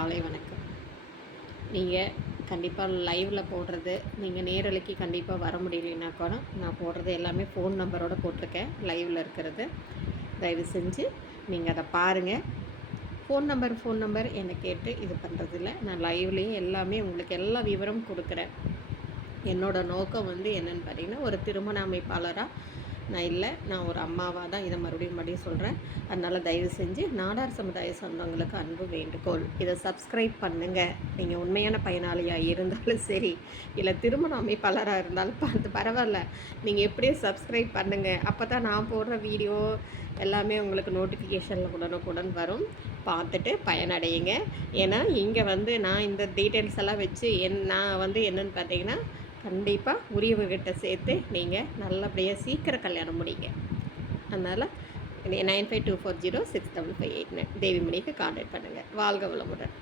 காலை வணக்கம். நீங்கள் கண்டிப்பாக லைவில் போடுறது நீங்கள் நேரலைக்கு கண்டிப்பாக வர முடியலைன்னா கூட நான் போடுறது எல்லாமே ஃபோன் நம்பரோட போட்டிருக்கேன் லைவில் இருக்கிறது. தயவு செஞ்சு நீங்கள் அதை பாருங்கள் ஃபோன் நம்பர் ஃபோன் நம்பர் என்னை கேட்டு இது பண்ணுறதில்ல நான் லைவ்லேயும் எல்லாமே உங்களுக்கு எல்லா விவரம் கொடுக்குறேன். என்னோடய நோக்கம் வந்து என்னன்னு பார்த்தீங்கன்னா ஒரு திருமண அமைப்பாளராக நான் இல்லை நான் ஒரு அம்மாவாக தான் இதை மறுபடியும் மறுபடியும் சொல்கிறேன் அதனால் தயவு செஞ்சு நாடார் சமுதாய சொந்தங்களுக்கு அன்பு வேண்டுகோள். இதை சப்ஸ்கிரைப் பண்ணுங்கள் நீங்கள் உண்மையான பயனாளியாக இருந்தாலும் சரி இல்லை திருமண அமைப்பாளராக இருந்தாலும் பார்த்து பரவாயில்ல. நீங்கள் எப்படியும் சப்ஸ்கிரைப் பண்ணுங்கள் அப்போ தான் நான் போடுற வீடியோ எல்லாமே உங்களுக்கு நோட்டிஃபிகேஷனில் உடனுக்குடன் வரும். பார்த்துட்டு பயனடையுங்க. ஏன்னா இங்கே வந்து நான் இந்த டீட்டெயில்ஸ் எல்லாம் வச்சு என் நான் வந்து என்னென்னு பார்த்தீங்கன்னா கண்டிப்பாக உரியவர்கிட்ட சேர்த்து நீங்கள் நல்லபடியாக சீக்கிரம் கல்யாணம் முடிங்க. அதனால் nine five two four zero six double five eight nine தேவிமணிக்கு contact பண்ணுங்கள் வாழ்க வளமுடன்.